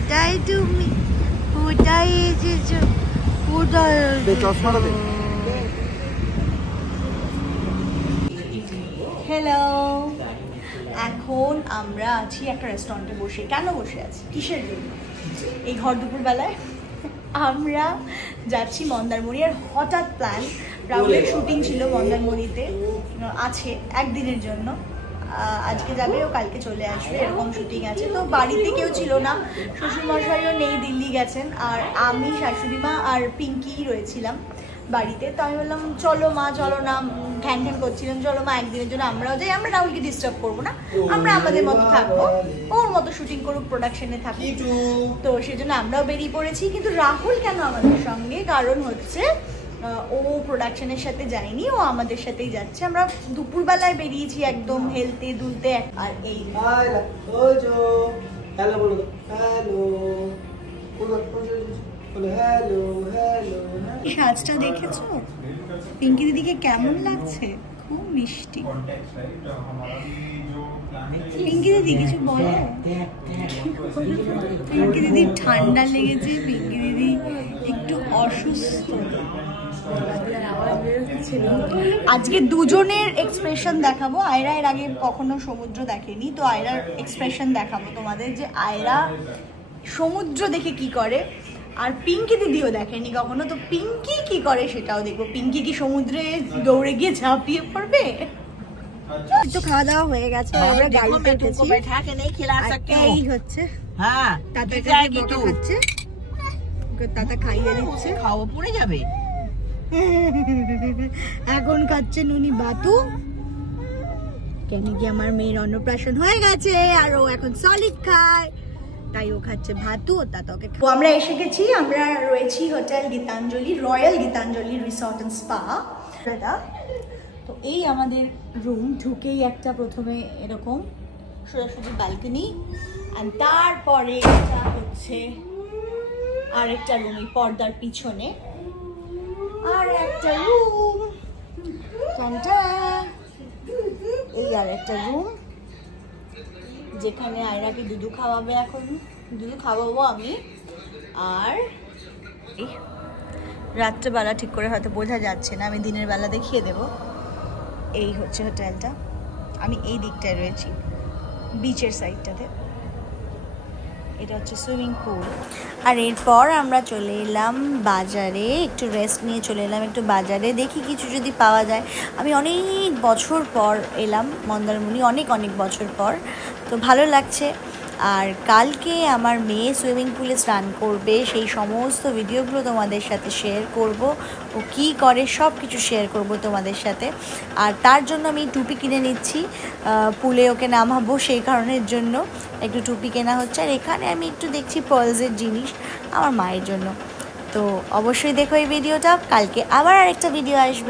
কোথায় তুমি? কোথায় এসেছো? কোথায়? হ্যালো, এখন আমরা আছি একটা রেস্টুরেন্টে বসে। কেন বসে আছি, কিসের জন্য? এই ঘর দুপুর বেলায় আমরা যাচ্ছি মন্দারমণি। আর হঠাৎ প্ল্যান, রাহুলের শুটিং ছিল মন্দারমণিতে, আছে একদিনের জন্য। আজকে যাবে, ও কালকে চলে আসবে, এরকম শুটিং আছে। তো বাড়িতে কেউ ছিল না, শ্বশুরমশাইও নেই, দিল্লি গেছেন, আর আমি, শাশুড়ি মা আর পিঙ্কি রয়েছিলাম বাড়িতে। তো আমি বললাম চলো মা, চলো না, ঘ্যান ঘ্যান করছিলাম, চলো মা একদিনের জন্য আমরাও যাই। আমরা রাহুলকে ডিস্টার্ব করবো না, আমরা আমাদের মতো থাকবো, ওর মতো শুটিং করুক, প্রোডাকশনে থাকবো। তো সেজন্য আমরাও বেরিয়ে পড়েছি। কিন্তু রাহুল কেন আমাদের সঙ্গে? কারণ হচ্ছে ও প্রোডাকশনের সাথে যায়নি, ও আমাদের সাথেই যাচ্ছে। আমরা দুপুরবেলায় বেরিয়েছি একদম হেলতে দুলতে। আর এই সাজটা দেখেছো পিঙ্কি দিদিকে? কেমন লাগছে? খুব মিষ্টি। পিঙ্কি দিদি কিছু বলো। পিঙ্কি দিদি ঠান্ডা লেগেছে, পিঙ্কি দিদি একটু অসুস্থ। আজকে দুজনের এক্সপ্রেশন দেখাবো। আয়রা এর আগে কখনো সমুদ্র দেখেনি, তো আয়রার এক্সপ্রেশন দেখাবো তোমাদের, যে আয়রা সমুদ্র দেখে কি করে। আর পিঙ্কি দিদিও দেখেনি কখনো, তো পিঙ্কি কি করে সেটাও দেখবো। পিঙ্কি কি সমুদ্রে দৌড়ে গিয়ে ঝাঁপিয়ে পড়বে? তো খাওয়া দাওয়া হয়ে গেছে, আমরা গাড়িতে উঠেছি। এই হচ্ছে তাতা খাচ্ছে, তাতা খাইয়ে দিচ্ছে, খাওয়া পড়ে যাবে। এখন খাচ্ছে নুনি বাতু, কেন কি আমার মেয়ের অন্নপ্রাশন হয়ে গেছে আর ও এখন সলিড খায়, তাই ও খাচ্ছে ভাতু। তাতাকে আমরা এসে গেছি, আমরা রয়েছি hotel Gitanjali, royal Gitanjali resort and spa. তো এই আমাদের রুম, ঢুকেই একটা প্রথমে এরকম সোজাসুজি ব্যালকনি, আর তারপরে এটা হচ্ছে আরেকটা রুম, এই পর্দার পিছনে আর একটা রুম, এই আর একটা রুম যেখানে আয়রাকে দুধু খাওয়াবে। এখন দুধু খাওয়াবো আমি। আর রাত্রেবেলা ঠিক করে হয়তো বোঝা যাচ্ছে না, আমি দিনের বেলা দেখিয়ে দেব। এই হচ্ছে হোটেলটা, আমি এই দিকটায় রয়েছি, বিচের সাইডটাতে। এটা হচ্ছে সুইমিং পুল। আর এরপর আমরা চলে এলাম বাজারে, একটু রেস্ট নিয়ে চলে এলাম একটু বাজারে, দেখি কিছু যদি পাওয়া যায়। আমি অনেক বছর পর এলাম মন্দারমণি, অনেক বছর পর, তো ভালো লাগছে। আর কালকে আমার মেয়ে সুইমিং পুলে স্নান করবে, সেই সমস্ত ভিডিওগুলো তোমাদের সাথে শেয়ার করব, ও কী করে সব কিছু শেয়ার করব তোমাদের সাথে। আর তার জন্য আমি টুপি কিনে নিচ্ছি, পুলে ওকে নামাবো, সেই কারণের জন্য একটু টুপি কেনা হচ্ছে। আর এখানে আমি একটু দেখছি পার্লসের জিনিস আমার মায়ের জন্য। তো অবশ্যই দেখো এই ভিডিওটা, কালকে আবার আরেকটা ভিডিও আসবে।